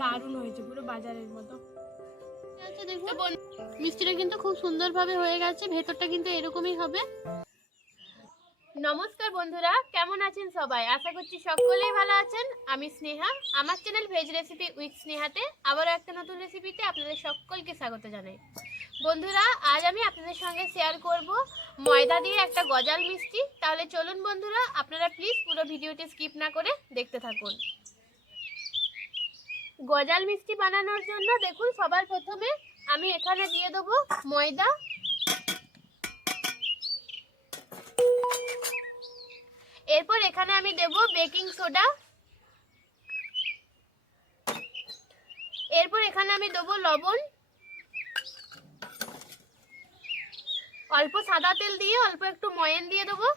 দারুণ হয়েছে পুরো বাজারের মতো। আচ্ছা দেখুন। মিষ্টিটা কিন্তু খুব সুন্দরভাবে হয়ে গেছে ভেতরটা কিন্তু এরকমই হবে। নমস্কার বন্ধুরা কেমন আছেন সবাই? আশা করছি সকলেই ভালো আছেন। আমি স্নেহা আমার চ্যানেল ভেজ রেসিপি উইথ স্নেহাতে আবারও একটা নতুন রেসিপিতে আপনাদের সকলকে স্বাগত জানাই। বন্ধুরা আজ আমি আপনাদের সঙ্গে শেয়ার করব ময়দা দিয়ে একটা গজাল মিষ্টি। তাহলে চলুন বন্ধুরা আপনারা প্লিজ পুরো ভিডিওটি স্কিপ না করে দেখতে থাকুন। গজাল মিষ্টি বানানোর জন্য দেখুন সবার প্রথমে আমি এখানে দিয়ে দেবো ময়দা। এরপর এখানে আমি দেব বেকিং সোডা। এরপর এখানে আমি দেবো লবণ। অল্প সাদা তেল দিয়ে অল্প একটু ময়ান দিয়ে দেবো।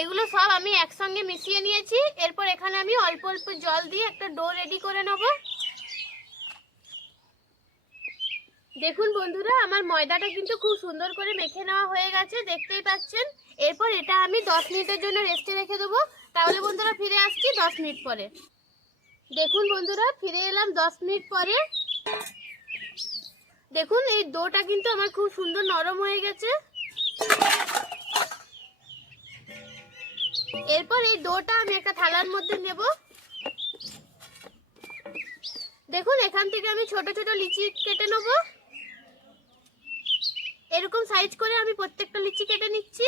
এগুলো সব আমি একসঙ্গে মিশিয়ে নিয়েছি। এরপর এখানে আমি অল্প অল্প জল দিয়ে একটা ডো রেডি করে নেব। দেখুন বন্ধুরা, আমার ময়দাটা কিন্তু খুব সুন্দর করে মেখে নেওয়া হয়ে গেছে, দেখতেই পাচ্ছেন। এরপর এটা আমি দশ মিনিটের জন্য রেস্টে রেখে দেবো। তাহলে বন্ধুরা, ফিরে আসছি দশ মিনিট পরে। দেখুন বন্ধুরা, ফিরে এলাম দশ মিনিট পরে। দেখুন, এই ডোটা কিন্তু আমার খুব সুন্দর নরম হয়ে গেছে। এরপর এই ডোটা আমি একটা থালার মধ্যে নেব। দেখুন, এখান থেকে আমি ছোট ছোট লিচি কেটে নেব। এরকম সাইজ করে আমি প্রত্যেকটা লিচি কেটে নিচ্ছি।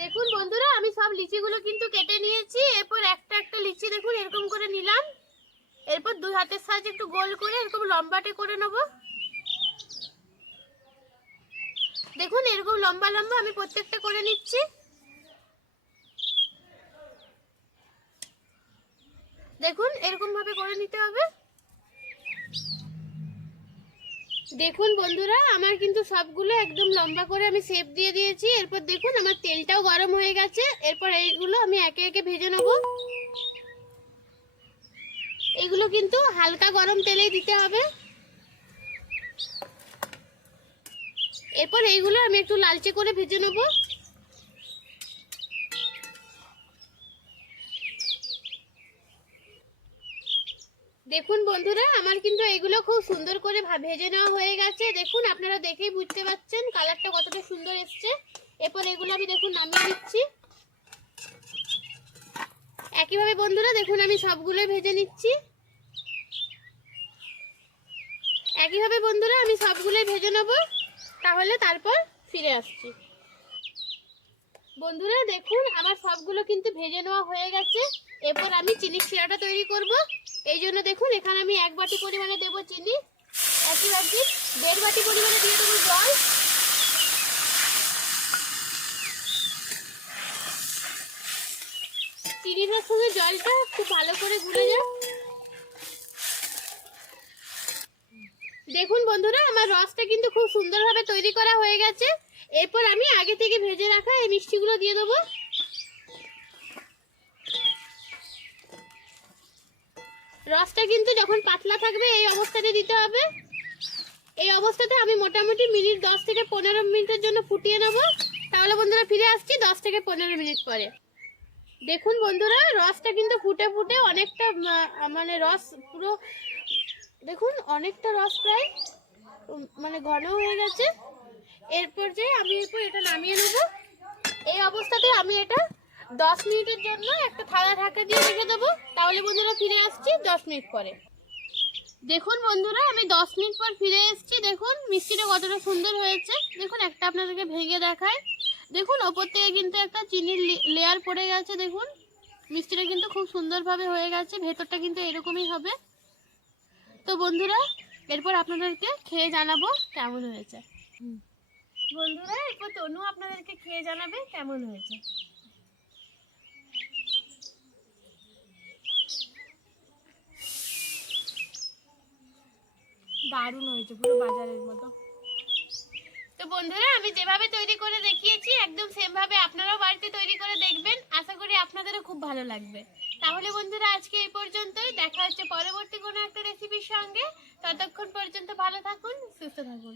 দেখুন বন্ধুরা, আমি সব লিচিগুলো কিন্তু কেটে নিয়েছি। এরপর একটা একটা লিচি দেখুন, এরকম করে নিলাম। এরপর দুই হাতের সাহায্যে একটু গোল করে এরকম লম্বাটে করে নেব। দেখুন, এরকম লম্বা লম্বা আমি প্রত্যেকটা করে নিচ্ছি। দেখুন, এরকম ভাবে করে নিতে হবে। দেখুন বন্ধুরা, আমার কিন্তু সবগুলো একদম লম্বা করে আমি শেপ দিয়ে দিয়েছি। এরপর দেখুন, আমার তেলটাও গরম হয়ে গেছে। এরপর এইগুলো আমি একে একে ভেজে নেব। এগুলো কিন্তু হালকা গরম তেলেই দিতে হবে। এরপর এইগুলো আমি একটু লালচে করে ভেজে নেব। দেখুন বন্ধুরা, আমার কিন্তু এগুলো খুব সুন্দর করে ভেজে নেওয়া হয়ে গেছে। দেখুন, আপনারা দেখেই বুঝতে পারছেন কালারটা কতটা সুন্দর এসছে। এরপর এগুলো আমি দেখুন নামিয়ে দিচ্ছি একইভাবে বন্ধুরা, দেখুন আমি সবগুলো ভেজে নিচ্ছি। একইভাবে বন্ধুরা, আমি সবগুলো ভেজে নেব, তাহলে তারপর ফিরে আসছি। বন্ধুরা, দেখুন, আমার সবগুলো কিন্তু ভেজে নেওয়া হয়ে গেছে। এরপর আমি চিনির শিরাটা তৈরি করব। এই জন্য দেখুন, এখানে আমি এক বাটি পরিমাণে দেবো চিনি, একই বাটি দেড় বাটি পরিমাণে দিয়ে দেবো জল। জলটা খুব ভালো করে গুলে যায় দেখুন বন্ধুরা, আমার রসটা কিন্তু খুব সুন্দরভাবে তৈরি করা হয়ে গেছে। এরপর আমি আগে থেকে ভেজে রাখা এই মিষ্টিগুলো দিয়ে দেবো। রসটা কিন্তু যখন পাতলা থাকবে, এই অবস্থাতে দিতে হবে। এই অবস্থাতে আমি মোটামুটি মিনিট দশ থেকে পনেরো মিনিটের জন্য ফুটিয়ে নেব। তাহলে বন্ধুরা ফিরে আসছি দশ থেকে পনেরো মিনিট পরে। দেখুন বন্ধুরা, রসটা কিন্তু ফুটে ফুটে অনেকটা মানে রস পুরো, দেখুন অনেকটা রস প্রায় মানে ঘন হয়ে গেছে। এরপর যে আমি এরপর এটা নামিয়ে নেব। এই অবস্থাতে আমি এটা দশ মিনিটের জন্য একটা থালা ঢাকা দিয়ে রেখে দেবো। তাহলে বন্ধুরা ফিরে আসছি দশ মিনিট পরে। দেখুন বন্ধুরা, আমি দশ মিনিট পর ফিরে এসেছি। দেখুন মিষ্টিটা কতটা সুন্দর হয়েছে। দেখুন, একটা আপনাদেরকে ভেঙে দেখায়। দেখুন, ওপর থেকে কিন্তু একটা চিনির লেয়ার পড়ে গেছে, দেখুন। মিষ্টিটা কিন্তু খুব সুন্দরভাবে হয়ে গেছে, ভেতরটা কিন্তু এরকমই হবে। তো বন্ধুরা, এরপর আপনাদেরকে খেয়ে জানাব কেমন হয়েছে। বন্ধুরা, এরপর তনু আপনাদেরকে খেয়ে জানাবে কেমন হয়েছে। দারুণ হয়েছে, পুরো বাজারের মতো। তো বন্ধুরা, আমি যেভাবে তৈরি করে দেখিয়েছি, একদম সেম ভাবে আপনারাও বাড়িতে তৈরি করে দেখবেন। আশা করি আপনাদেরও খুব ভালো লাগবে। তাহলে বন্ধুরা, আজকে এই পর্যন্তই। দেখা হচ্ছে পরবর্তী কোনো একটা রেসিপির সঙ্গে। ততক্ষণ পর্যন্ত ভালো থাকুন, সুস্থ থাকুন।